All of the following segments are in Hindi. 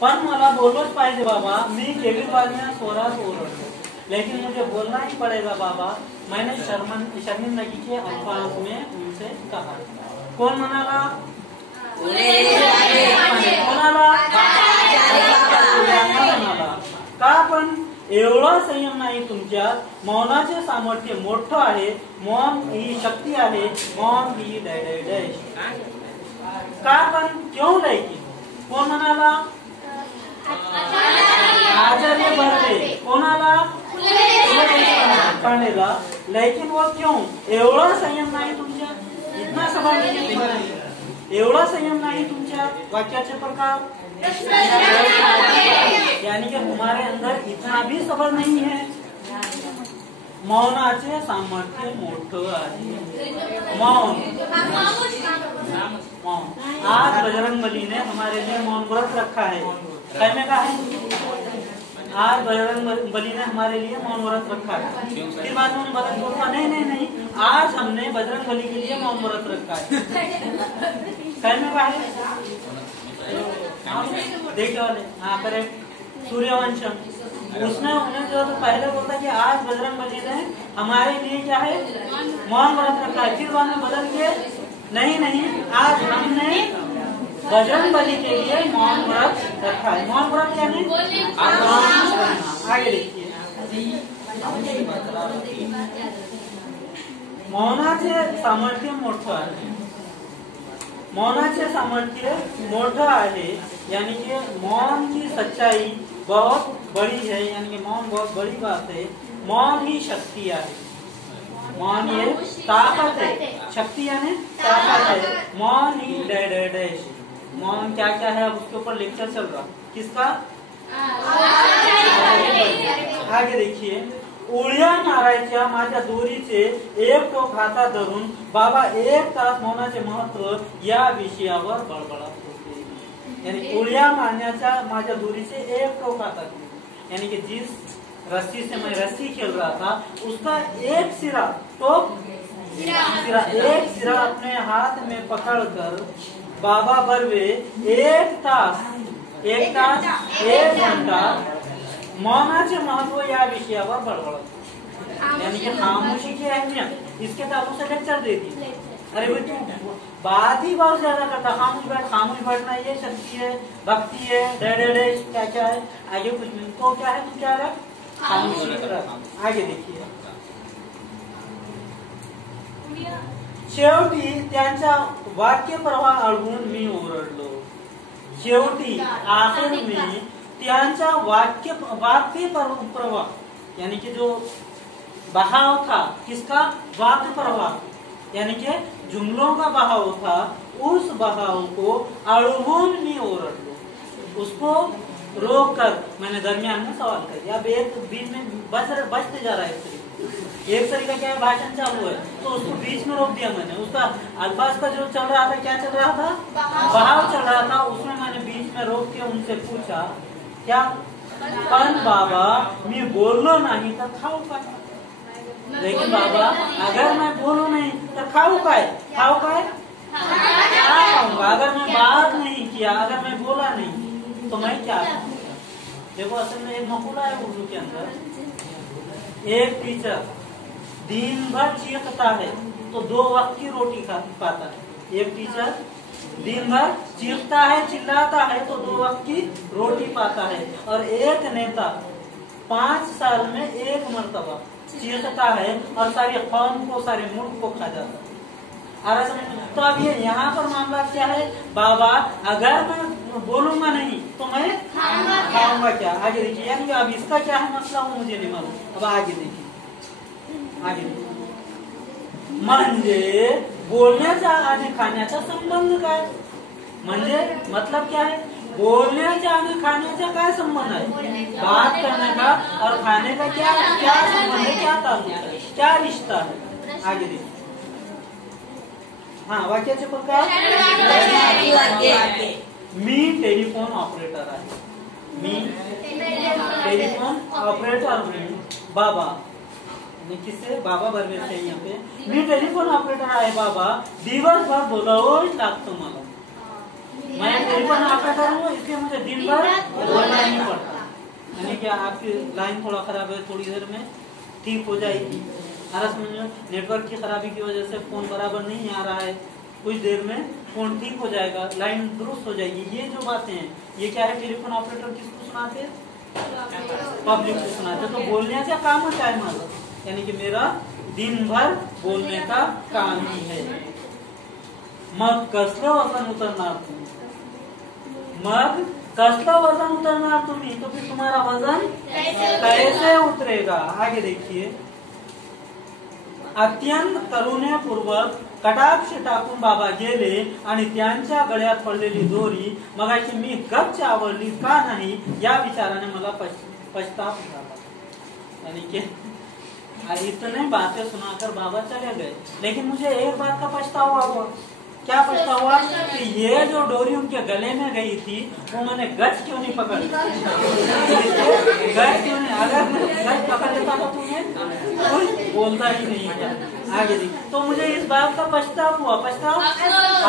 पण मला बोललोच पाहिजे बाबा, मी केविलवालियां स्वरात ओरडलो, लेकिन मुझे बोलना ही पड़ेगा बाबा, मैंने शर्मिंदगी के अल्फाज में उनसे कहा। कौन म्हणाला? कोणाला? म्हणाला का? पण एवढा संयम नाही तुमच्यात, मौनाचे सामर्थ्य मोठं आहे, मौन ही शक्ती आहे, मौन ही डैश का? पण क्यों लायकी? कोण म्हणाला? आचार्य बर्वे। कोणाला? पांडेला। लेकिन वो क्यों? एवढा संयम नाही तुमच्यात, इतना सवाल नहीं, एवढा संयम नाही तुमच्यात। वाक्याचे प्रकार यानी कि हमारे अंदर इतना भी सबर नहीं है। मौनाचे सामर्थ्य मोठं आहे, मौन। आज बजरंगबली ने हमारे लिए मौन व्रत रखा है। कहने का है, आज बजरंगबली ने हमारे लिए मौन व्रत रखा है। फिर बाद में बजरंग बोलता नहीं, आज हमने बजरंगबली के लिए मौन व्रत रखा है। कहने का है, देखने वाले, हाँ करेक्ट, सूर्यवंशम। उसने उन्हें जो तो पहले बोलता कि आज बजरंगबली ने हमारे लिए क्या है, मौन व्रत रखा है। फिर बाद में बदल के नहीं, आज हमने बजरंगबली के लिए मौन व्रत रखा है। मौन व्रत यानी आगे देखिए, मौनाचे सामर्थ्य मोठं आहे, मौनाचे सामर्थ्य मोठं आहे, यानी कि मौन की सच्चाई बहुत बड़ी है, यानी कि मौन बहुत बड़ी बात है। मौन ही शक्ति है, मौन ये ताकत है, शक्ति यानी ताकत है। मौन ही डैश, मौन क्या क्या है, अब उसके ऊपर लेक्चर चल रहा, किसका? आगे देखिए, उड्या मारायच्या माझ्या दोरीचे एक टोक हातात धरून बाबा एक तास मौनाचे महत्व या विषयावर बळबळत होते। यानी उड्या मारण्याच्या माझ्या दोरीचे एक टोक हातात, यानी कि जिस रस्सी से मैं रस्सी खेल रहा था उसका एक सिरा, टोक सिरा, एक सिरा अपने हाथ में पकड़कर बाबा बर्वे एक तास, एक घंटा मौनाचे महत्व या विषयावर बळबळत, यानी कि खामोशी की अहमियत, इसके ताबू से लेक्चर देती। अरे बेटू बात ही बहुत ज्यादा करता, खामोश बैठना ये शक्ति है, भक्ति है, डैश क्या है, आगे कुछ नहीं, तो क्या है, तू क्या रख, खामोशी रख। आगे देखिए, शेवटी त्यांचा वाक्य प्रवाह अडवून मी ओरडलो। शेवटी आखिर में त्यांचा वाक्य प्रवाह, यानी कि जो बहाव था, किसका? वाक्य प्रवाह, यानी कि जुमलों का बहाव था, उस बहाव को अड़वून मी ओरडलो, उसको रोक कर मैंने दरमियान में सवाल कर दिया। अब एक बीच में बचते जा रहा है, एक तरीका क्या है, भाषण चालू है तो उसको बीच में रोक दिया मैंने। उसका अल्फाज का जो चल रहा था, क्या चल रहा था, बहाव चल रहा था, उसमें मैंने बीच में रोक के उनसे पूछा क्या? पण बाबा मी बोललो नहीं तो खाऊ काय? लेकिन बाबा अगर मैं बोलू नहीं तो खाऊ काय? खाऊंगा? अगर मैं बात नहीं किया, अगर मैं बोला नहीं तो मैं क्या खाऊंगा? देखो असल में एक मकूला है उर्दू के अंदर, एक टीचर दिन भर चीखता है तो 2 वक्त की रोटी खाता है। एक टीचर दिन भर चीखता है, चिल्लाता है तो 2 वक्त की रोटी पाता है। और एक नेता 5 साल में 1 मर्तबा चीखता है और सारी कौम को, सारे मुल्क को खा जाता है। तो अब ये यहाँ पर मामला क्या है, बाबा अगर मैं बोलूंगा नहीं तो मैं खाऊंगा क्या? आगे देखिए, यानी अब इसका क्या है मसला, वो मुझे नहीं मालूम। अब आगे देखिए, म्हणजे बोलण्याचा आणि खाण्याचा संबंध काय? म्हणजे मतलब क्या है, बोलण्याचा आणि खाण्याचा काय संबंध है? बात करने का और खाने का क्या संबंध है, क्या ताल्लुक है, क्या रिश्ता है? आगे देखिए, हाँ वाक्याचे प्रकार, मी टेलिफोन ऑपरेटर आहे, मी टेलिफोन ऑपरेटर हूँ। बाबा किससे? बाबा बर्वेचे आहे यहाँ पे. मी टेलिफोन ऑपरेटर आहे बाबा, दिवसभर बोलावंच लागतं मला. मैं टेलीफोन ऑपरेटर हूँ, इसलिए मुझे दिन भर बोलना ही पड़ता. यानी कि आपकी लाइन थोड़ा खराब है, थोड़ी देर में ठीक हो जाएगी. समझो, नेटवर्क की खराबी की वजह से फोन बराबर नहीं आ रहा है, कुछ देर में फोन ठीक हो जाएगा, लाइन दुरुस्त हो जाएगी. ये जो बातें हैं ये क्या है? टेलीफोन ऑपरेटर किसको सुनाते? पब्लिक को सुनाते. तो बोलण्याचा कामच आहे माझं, यानी कि मेरा दिन भर बोलने का काम ही है. मग कसलं वजन उतरणार तुम्ही? मग कसलं वजन उतरणार तुम्ही? तो फिर तुम्हारा वजन कैसे उतरेगा? आगे देखिए. अत्यंत करुणेपूर्वक कटाक्ष टाकून बाबा गेले आणि त्यांच्या गळ्यात पडलेली दोरी मगाशी मी गच्च आवडली का नाही या विचाराने मला पछतावा झाला. यानी कि इतने बातें सुनाकर बाबा चले गए, लेकिन मुझे एक बात का पछतावा हुआ. क्या पछतावा? कि ये जो डोरी उनके गले में गई थी वो मैंने गच क्यों नहीं पकड़ी? गच क्यों नहीं? अगर गच पकड़ लेता तो तुम्हें कोई बोलता ही नहीं था. आगे देखिए. तो मुझे इस बात का पछतावा हुआ.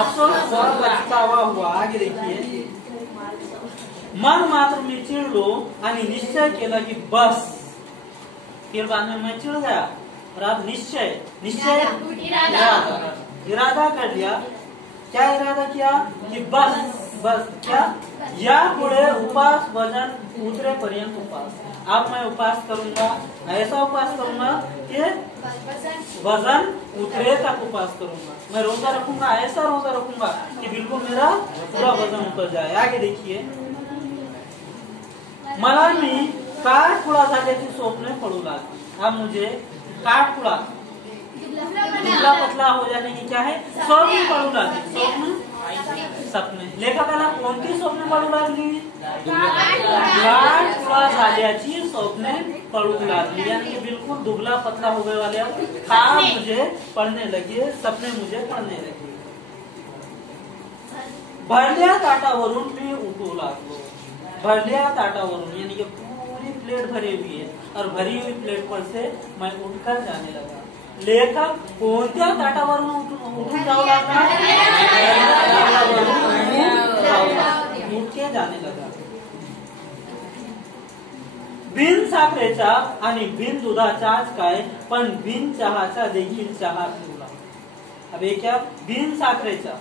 अफसोस और पछतावा हुआ. आगे देखिए. मन मात्र मी चिडलो आणि निश्चय केला की बस. फिर बाद में मैं चिढ़ गया और अब निश्चय इरादा कर लिया. क्या इरादा किया? कि बस क्या, या पुढे उपास वजन उतरे पर्यंत उपास. अब मैं उपास करूंगा, ऐसा उपास करूंगा कि वजन उतरे तक उपास करूंगा. मैं रोजा रखूंगा, ऐसा रोजा रखूंगा कि बिल्कुल मेरा पूरा वजन उतर जाए. आगे देखिए. मला मी काठपुडा झाल्याची स्वप्ने पडू लागली. अब मुझे काठपुडा दुबला पतला हो जाने की क्या है? स्वप्न पडू लागली. सपने. लेखकाला कोणती स्वप्न पडू लागली? काठपुडा झाल्याची स्वप्ने पडू लागली. यानी कि बिल्कुल दुबला पतला हो गए वाले ख्वाब मुझे पड़ने लगे, सपने मुझे पड़ने लगे. भरल्या ताटावरून मी उठू लागलो. भरल्या ताटावरून यानी कि पूरी प्लेट भरी हुई है और भरी हुई प्लेट पर से मैं उठकर जाने लगा. लेखक कोणत्या ताटावरून उठून जाऊ लागला? उठ के जाने लगा. बिन साखरेचा आणि बिन दुधाचाच काय, पण बिन चहाचा देखील चहा पिवला. अब ये क्या? बिन साखरेचा,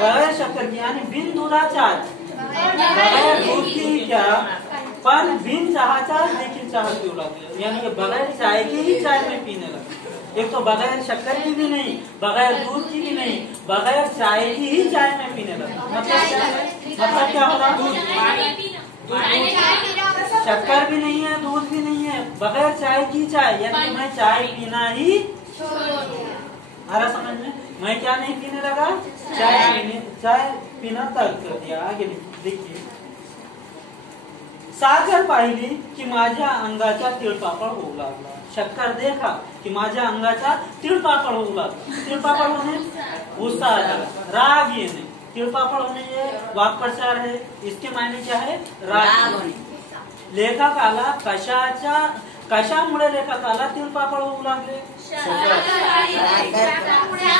बगैर शक्कर की, यानी बिन दुधाचाच, बगैर दूध की क्या, पण बिन चहाचा देखील चहा पिऊ लागले. यानी कि बगैर चाय की ही चाय में पीने लगा. एक तो बगैर शक्कर की भी नहीं, बगैर दूध की भी नहीं, बगैर चाय की ही चाय में पीने लगा. मतलब क्या हो रहा? शक्कर भी नहीं है, दूध भी नहीं है, बगैर चाय की चाय. यानी कि मैं चाय पीना ही आ रहा समझ में? मैं क्या नहीं पीने लगा? चाय पीना तर्क कर दिया. आगे देखिए. साखर पाहिली की माझ्या अंगाचा तिळपापड होऊ लागला. शक्कर देखा कि माझ्या अंगाचा तिळपापड होऊ लागला. तिळपापड होने गुस्सा आ जाएगा, राग येणे. तिळपापड होने ये वाक्प्रचार है. इसके मायने क्या है? राग. लेखकाला कशामुळे लेखकाला तिळपापड होऊ लागले?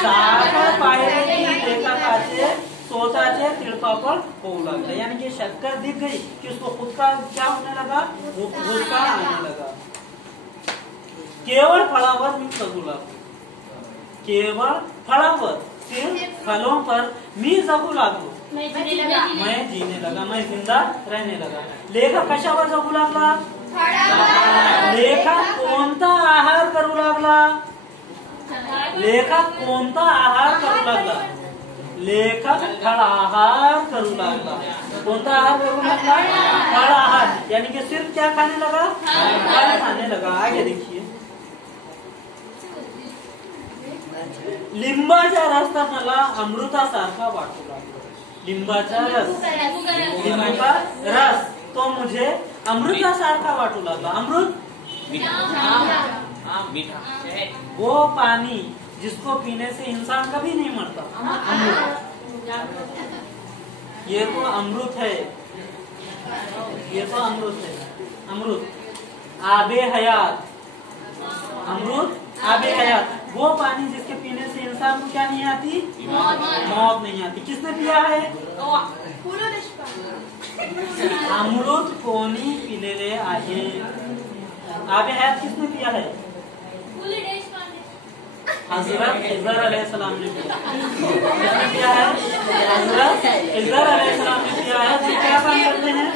साखर पाहिली की लेखकाचे स्वतःचे तिळपापड होऊ लागले. यानी कि शक्कर दिख गई कि उसको खुद का क्या होने लगा? गुस्सा आने लगा. केवळ फळावर मी जगू लागलो. केवळ फळावर, सिर्फ फलों पर मी जगू लागलो. मैं जीने लगा, मैं जिंदा रहने लगा. लेखक कशावर जगू लागला? लेखक कोणता आहार करू लागला? लेखक कोणता आहार करू लागला? लेखक फल आहार करू लागला. कोणता आहार करू लागला? फल आहार. यानी कि सिर्फ क्या खाने लगा? फल खाने लगा. आगे देखिए. लिंबाचा रस तर मला अमृतासारखा वाटू लागला. लिंबाचा रस तो मुझे अमृतासारखा वाटू लागला. अमृत मीठा, वो पानी जिसको पीने से इंसान कभी नहीं मरता. ये तो अमृत है, ये तो अमृत है. अमृत आबे हयात, अमृत आबे हयात, वो पानी जिसके पीने से इंसान को क्या नहीं आती, मौत नहीं आती। किसने पिया है? अमृत कोणी पिलेले आहे। आबे हयात किसने पिया है? हजरत खिज़र अलैहिस्सलाम ने पिया। किसने पिया है? हजरत खिज़र अलैहिस्सलाम ने पिया है। तो क्या काम करते हैं?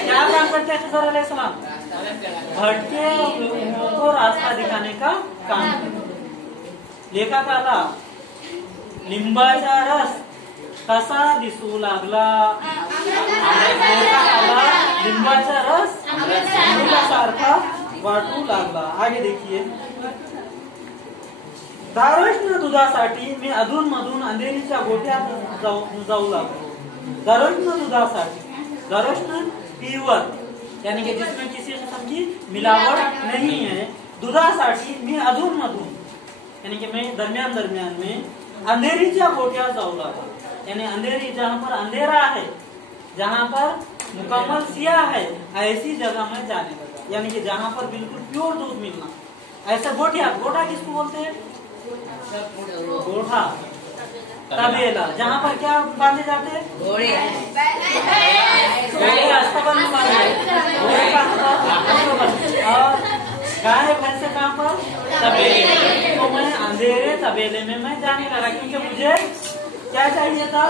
क्या काम करते हैं खिज़र अलैहिस्सलाम? भटके लोगों को रास्ता दिखाने का काम करते हैं। लेखा काला लिंबाचा रस कसा दिसू लागला, लेखा काला लिंबाचा रस सारखा वाटू लागला। आगे देखिए, दारष्ण दुधासाठी मी अधून मधून अंधेरीच्या गोठ्यात जाऊ लागलो। दारष्ण दुधासाठी, दारष्ण प्युअर यानी कि जिसमें किसी किस्म की मिलावट नहीं है। दुधासाठी मी अधून मधून यानी कि मैं दरमियान दरमियान में अंधेरीच्या गोठ्यात जाऊ लागलो, यानी अंधेरी जहाँ पर अंधेरा है, जहाँ पर मुकम्मल सिया है, ऐसी जगह में जाने लगा। यानी कि जहाँ पर बिल्कुल प्योर दूध मिलना, ऐसा गोठिया। गोठा किसको बोलते हैं? गोठा तबेला, जहाँ पर क्या बांधे जाते हैं? घोड़े अस्तबल में बांधे जाते। और गाय भैंसे कहाँ पर? तबेले। तो मैं अंधेरे तबेले में मैं जाने लगा, क्योंकि मुझे क्या चाहिए था?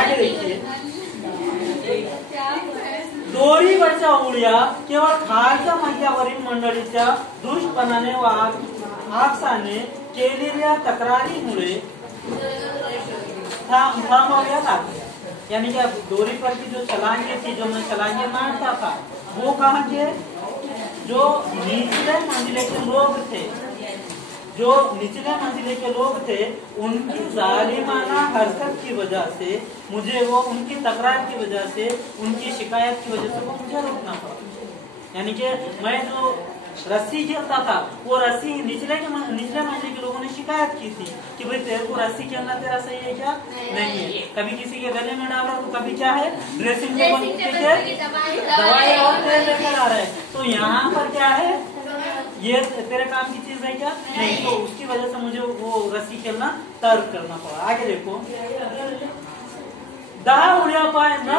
आगे देखिए, दोरीवरच्या उड्या केवळ खालच्या मजल्यावरील मंडळीच्या दुष्टपणाने व आकसाने केलेल्या तक्रारीमुळे थांबवल्या लागल्या। यानी कि डोरी पर की जो छलांगे थी, जो मैं छलांगे मारता था, वो कहाँ के? जो निचले मंजिले के लोग थे, जो निचले मंजिले के लोग थे, उनकी जालिमाना हरकत की वजह से मुझे, वो उनकी तकरार की वजह से, उनकी शिकायत की वजह से वो मुझे रोकना पड़ा। यानी कि मैं जो रस्सी खेलता था, वो रस्सी निचले मंजिले के लोगों ने शिकायत की थी कि भाई तेरे को रस्सी खेलना तेरा सही है क्या? नहीं है। कभी किसी के गले में डाल रहा, तो कभी क्या है ड्रेसिंग टेबल के दवाई और तेल लेकर आ रहा है। तो यहाँ पर क्या है, ये तेरे काम की चीज है क्या? नहीं। तो उसकी वजह से मुझे वो रस्सी खेलना तर्क करना पड़ा। आगे देखो, 10 उड्या पाय न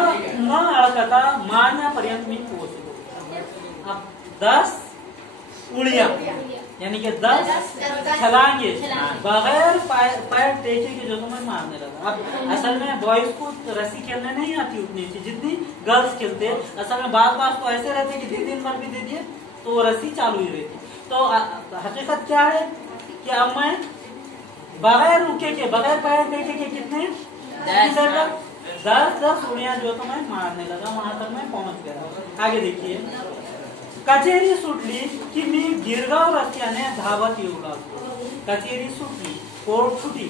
अडकता मारण्यापर्यंत मी पोहोचलो। अब 10 उड़िया यानी कि 10 छलांगे बगैर पैर टेके के जो मैं मारने लगा। अब असल में बॉयज को रस्सी खेलने नहीं आती उतनी अच्छी जितनी गर्ल्स खेलते। असल में बात तो ऐसे रहते कि 2 दिन भर भी दे दिए तो वो रस्सी चालू ही रहती। तो हकीकत क्या है कि अब मैं बगैर रुके के, बगैर पैर टेके के कितने 10 उड़िया जो तो मैं मारने लगा, वहां तक मैं पहुंच गया। आगे देखिए, कचेरी सुटली की मी गिरगाव रस्त्याने धावत येऊ लागलो। कचेरी सुटली, कोर्ट सुटी,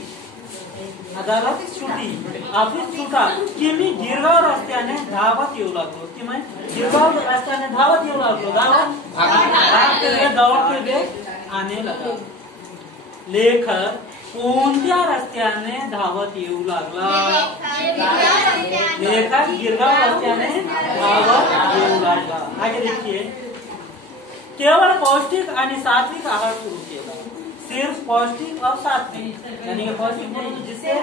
अदालत सुटी, ऑफिस सुटा की मी गिरगाव रस्त्याने धावत येऊ लागलो, कि मैं गिरगाव रस्त्याने धावत येऊ लागलो। भागते हुए, दौड़ते हुए आने लगा। लेखक कोणत्या रस्त्याने धावत येऊ लागला? लेखक गिरगाव रस्त्याने धावत येऊ लागला। आगे देखिए, केवल पौष्टिक आणि सात्विक आहार शुरू केला। सिर्फ पौष्टिक और सात्विक, यानी कि पौष्टिक जिससे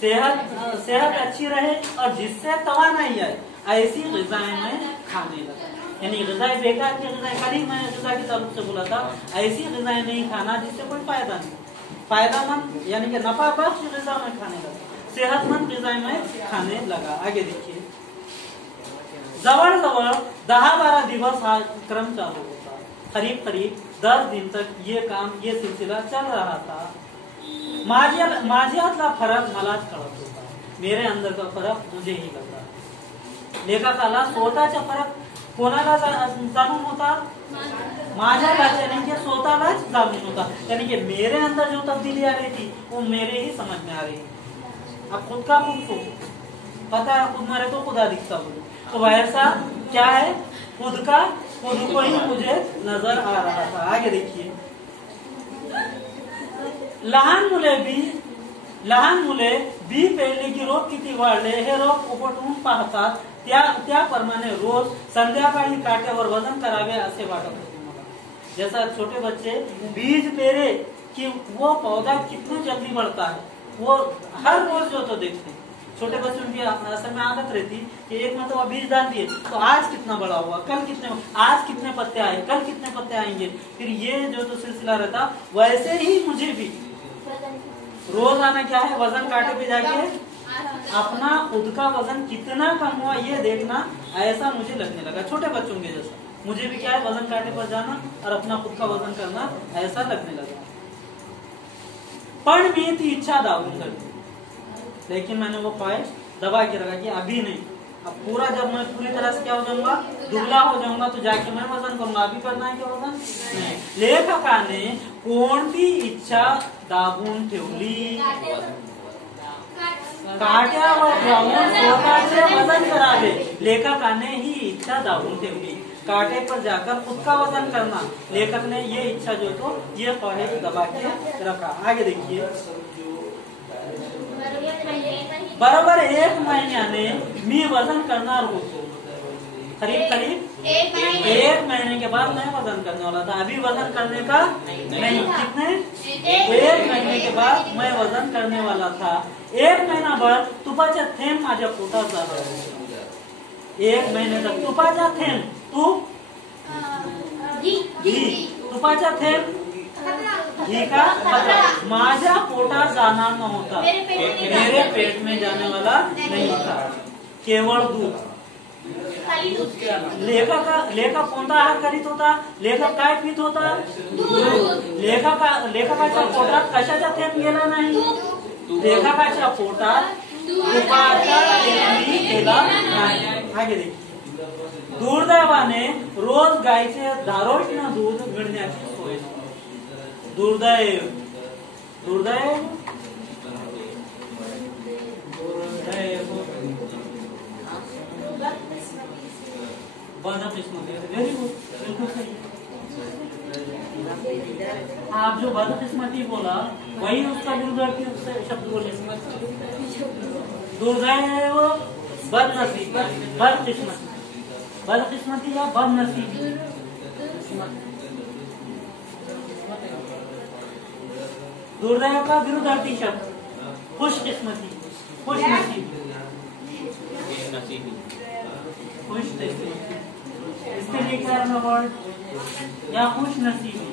सेहत अच्छी रहे और जिससे तवानाई आए, ऐसी ग़िज़ाएं मैं खाने लगा। यानी ग़िज़ाएं बेकार की ग़िज़ाएं, कल ही मैं ग़िज़ा की तरफ से बोला था, ऐसी ग़िज़ाएं नहीं खाना जिससे कोई फायदा नहीं। फायदामंद यानी कि नफा बख्श ग़िज़ा में खाने लगा, सेहतमंद ग़िज़ाएं में खाने लगा। आगे देखिए, जवळ-जवळ 10-12 दिवस हा क्रम चालू होता। करीब 10 दिन तक ये सिलसिला चल रहा था। माझ्यातला फरक मलाच कळत होता, मेरे अंदर का फरक मुझे ही लग रहा। लेखकाला स्वतःचा फरक कोणाला जाणून होता? माझ्यालाच, यानी कि स्वतःलाच जाणून होता। यानी कि मेरे अंदर जो तब्दीली आ रही थी वो मेरे ही समझ में आ रही थी। अब खुद का खुद को पता है, खुद मरे तो खुदा दिखता बोले, तो वैसा क्या है, खुद को ही मुझे नजर आ रहा था। आगे देखिए, लहान मुले बी पेरले की रोप किती वाढले हे रोप उपटून पाहतात। त्याप्रमाणे रोज संध्याकाळी काट्यावर वजन करावे असे वाटत होते मला। जैसा छोटे बच्चे बीज पेरे कि वो पौधा कितने जल्दी बढ़ता है, वो हर रोज जो तो देखते हैं। छोटे बच्चों की असल में आदत रहती कि एक मतलब बीज डाल दिए तो आज कितना बड़ा हुआ, कल कितने, आज कितने पत्ते आए, कल कितने पत्ते आएंगे, फिर ये जो तो सिलसिला रहता। वैसे ही मुझे भी रोज आना क्या है, वजन कांटे पे जाके अपना खुद का वजन कितना कम हुआ ये देखना, ऐसा मुझे लगने लगा छोटे बच्चों के जैसा। मुझे भी क्या है, वजन कांटे पर जाना और अपना खुद का वजन करना, ऐसा लगने लगा। पण में थी इच्छा दाऊं करती, लेकिन मैंने वो ख्वाहिश दबा के रखा कि अभी नहीं, अब पूरा जब मैं पूरी तरह से क्या हो जाऊंगा, दुबला हो जाऊंगा तो जाके मैं वजन करूंगा। अभी करना है क्या वजन नहीं। लेखकाने कोणती इच्छा दाबून ठेवली, काट्यावर जाऊन स्वतःचे वजन करावे। लेखकाने ही इच्छा दाबून ठेवली, कांटे पर जाकर खुद का वजन करना। लेखक ने ये इच्छा जो तो ये ख्वाहिश दबा के रखा। आगे देखिए, बरोबर 1 महिन्याने मी वजन करणार होतो। करीब 1 महीने के बाद मैं वजन करने वाला था, अभी वजन करने का नहीं। कितने 1 महीने के बाद मैं वजन करने वाला था। 1 महिनाभर तुपाचा थेंब माझ्या पोटात जाणार होता। 1 महीने तक तुपाचा थेंब, तूप घी, तुपाचा थेंब घी का मतलब माझ्या पोटात जाणार नव्हता, मेरे पेट में जाने वाला नहीं था, केवळ दूध। लेखक कोणता आहार करीत होता, लेखक काय पित होता, लेखकाच्या पोटात कशाचा थेंब गेला नाही, लेखकाच्या पोटात तुपाचा थेंबही गेला नाही। आगे देखिए, दुर्दैवाने रोज गायीचे धारोष्ण दूध मिळण्याची सोय नव्हती। दुर्दैव, दुर्दैव, दुर्दैव, बदकिस्मती, वेरी गुड, बिल्कुल सही। आप जो बदकिस्मती बोला वही उसका दुर्दैव शब्द बोले। दुर्दैव, बदनसीब, बदकिस्मती, बदकिस्मती या बदनसीबी। दुर्दैव का विरुद्धार्थी शब्द खुशकिस्मती, खुशनसीबी, खुशनसीबी, इसके लिए क्या है वर्ड, या खुशनसीबी।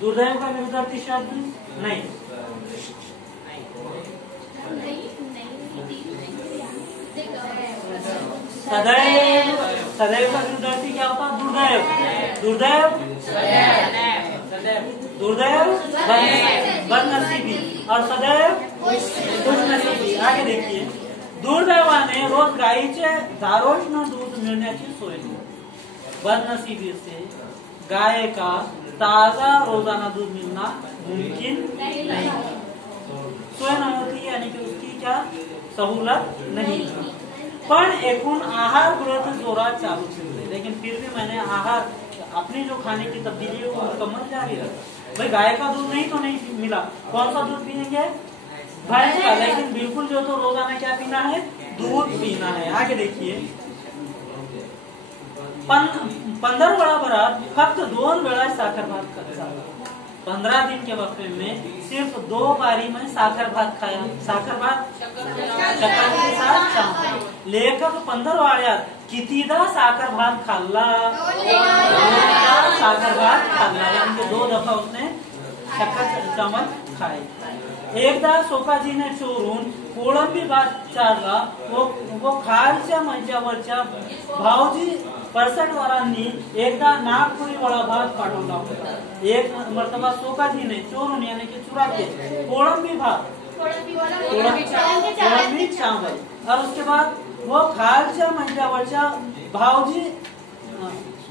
दुर्दैव का विरुद्धार्थी शब्द नहीं, सदैव, सदैव का विरुद्धार्थी क्या होता, दुर्दैव, दुर्दैव, दुर्दैव बदनसीबी और सदैव खुशनसीबी। आगे देखिए, दुर्दैवाने रोज गायीचे धारोष्ण दूध मिळण्याची सोय नव्हती। बदनसीबी से गाय का ताजा रोजाना दूध मिलना मुमकिन नहीं, सोय नव्हती यानी कि उसकी क्या सहूलत नहीं थी। पण एकूण आहार व्रत जोरात चालू थे, लेकिन फिर भी मैंने आहार अपनी जो खाने की तब्दीली है वो मुकम्मल जारी रखा। भाई गाय का दूध नहीं तो नहीं मिला, कौन सा दूध पिएंगे, भैंस का, लेकिन बिल्कुल जो तो रोजाना क्या पीना है, दूध पीना है। आगे देखिए, 15 बराबर फक्त 2 वेळा साखर भात खाया। 15 दिन के वक्त में सिर्फ 2 बारी में साखर भात खाया। साखर भात शक्कर के साथ चावल। लेखक 15 वाड्यात कितीदा साखर भात खाल्ला, 2 साखर भात खाल्ला, यानी कि 2 दफा उसने शक्कर चावल खाए। एकदा सोकाजीने चोरून कोळंबी भात चारला, वो खालच्या मंचावरच्या भाऊजी 65 वारांनी एकदा नागपुरी वडा भात पाठवला होता। एक मर्तबा सोकाजीने चोरून यानी कि चुरा के कोळंबी भात, कोळंबी चावल, और उसके बाद वो खालच्या मंचावरच्या भाऊजी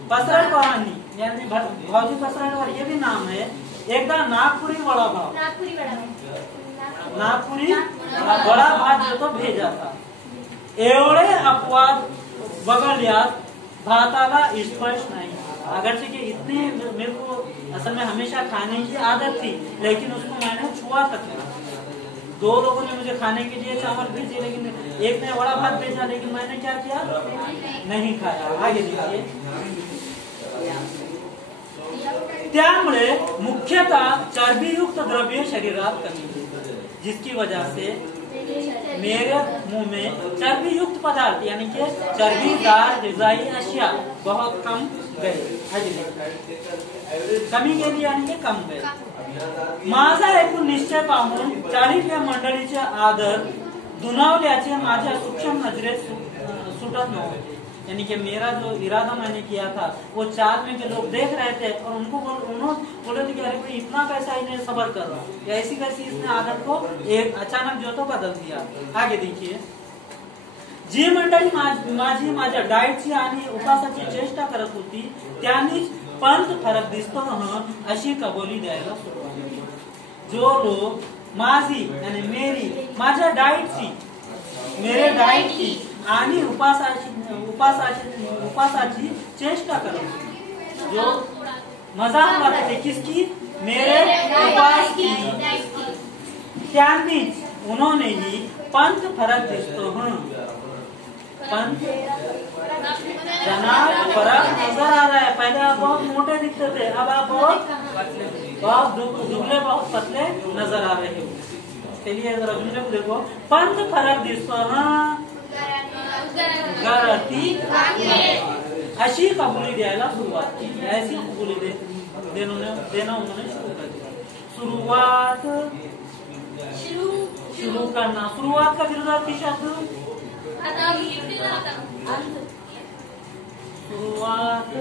65 वारांनी यानी भाऊजी 65 वार ये भी नाम है, एकदा नागपुरी वडा भात, नागपुरी वडा भात जो तो भेजा था। एवढे अपवाद वगळल्यात भाताला स्पर्श नहीं, अगरचे कि इतने मेरे को असल में हमेशा खाने की आदत थी, लेकिन उसको मैंने छुआ तक नहीं। 2 लोगों ने मुझे खाने के लिए चावल भेजे, लेकिन एक ने बड़ा भात भेजा, लेकिन मैंने क्या किया, नहीं खाया। आगे देखिए, त्यामुळे मुख्यतः चरबीयुक्त द्रव्य शरीरात कमी होते, जिसकी वजह से मेरे मुंह में चर्बी युक्त पदार्थ यानी कि चर्बीदार ग़िज़ाई अशिया बहुत कम गए, कमी गेली यानी की कम गए। माझा एकूण निश्चय पाहून चाळीतल्या मंडळीचे आदर दुनावल्याचे माझ्या सूक्ष्म नजरेत सुटत नव्हते। यानी कि मेरा जो इरादा मैंने किया था वो 4 में के लोग देख रहे थे और उन्होंने बोले थे कि अरे भाई इतना कैसा इन्हें सबर कर रहा, ऐसी कैसी इसने आदत को एक अचानक जो तो बदल दिया। आगे देखिए, जी मंडळी माझी माझ्या डाएटची आणि उपासाची चेष्टा करत होती त्यांनीच पंत फरक दिसतो अशी कबुली द्यायला सुरुवात केली। जो लोग माझी यानी मेरी माझ्या डाएटची मेरे डाएट की आणि उपासाची चेष्टा करत, जो मजाक उड़ाते थे किसकी, मेरे उपास की, त्यांनीच उन्होंने ही पंथ फरक दिसतो पंथ जनाब फर्क नजर आ रहा है। पहले आप बहुत मोटे दिखते थे, अब आप बहुत दुबले बहुत पतले नजर आ रहे हो। चलिए जरा दूसरे को देखो, पंथ फरक दिसतो अशी कबुली द्यायला सुरुवात केली। ऐसी कबुली देना उन्होंने शुरू कर दिया। शुरुआत शुरू करना, शुरुआत का विरोधार्थी शब्द शुरुआत,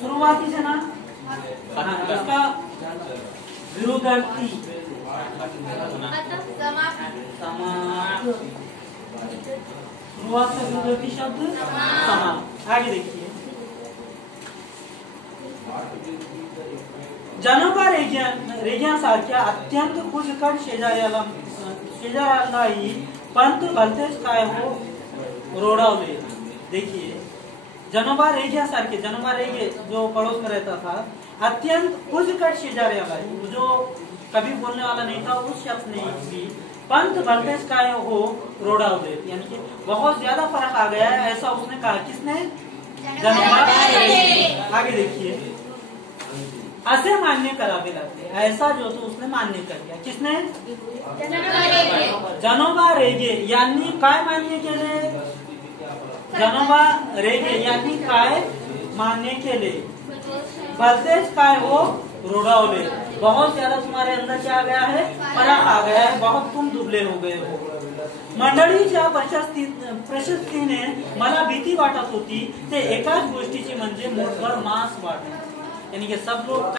शुरुआती से ना, इसका विरोधार्थी समाप्त, शुरुआत का विरोधार्थी शब्द समाप्त। आगे देखिए, जनोबा रेग्यांसारख्या अत्यंत खुशखट शेजाऱ्यालाही पंत भलतेच काय हो रोडावले। देखिए, जनोबा रेग्यांसारखे, जनोबा रेगे जो पड़ोस में रहता था, अत्यंत खुशखट शेजाऱ्यालाही, जो कभी बोलने वाला नहीं था, उस शख्स ने भी पंत भलतेच काय हो रोडावले, यानी कि बहुत ज्यादा फर्क आ गया है, ऐसा उसने कहा। किसने, जनोबा रेगे। आगे देखिए, असे मान्य करावे लागले, ऐसा जो तो उसने मान्य कर दिया। किसने, जनोबा रेगे यांनी काय मान्य केले, जनोबा रेगे यांनी काय मान्य केले, भलतेच काय हो रोडावले, बहुत ज्यादा तुम्हारे अंदर क्या आ गया है, फर्क आ गया है, बहुत तुम दुबले हो गए हो। मंडळीच्या प्रशस्तीने मला भीती वाटत होती, ते एकाच गोष्टीची म्हणजे मुठभर मांस वाटणे, यानी कि सब लोग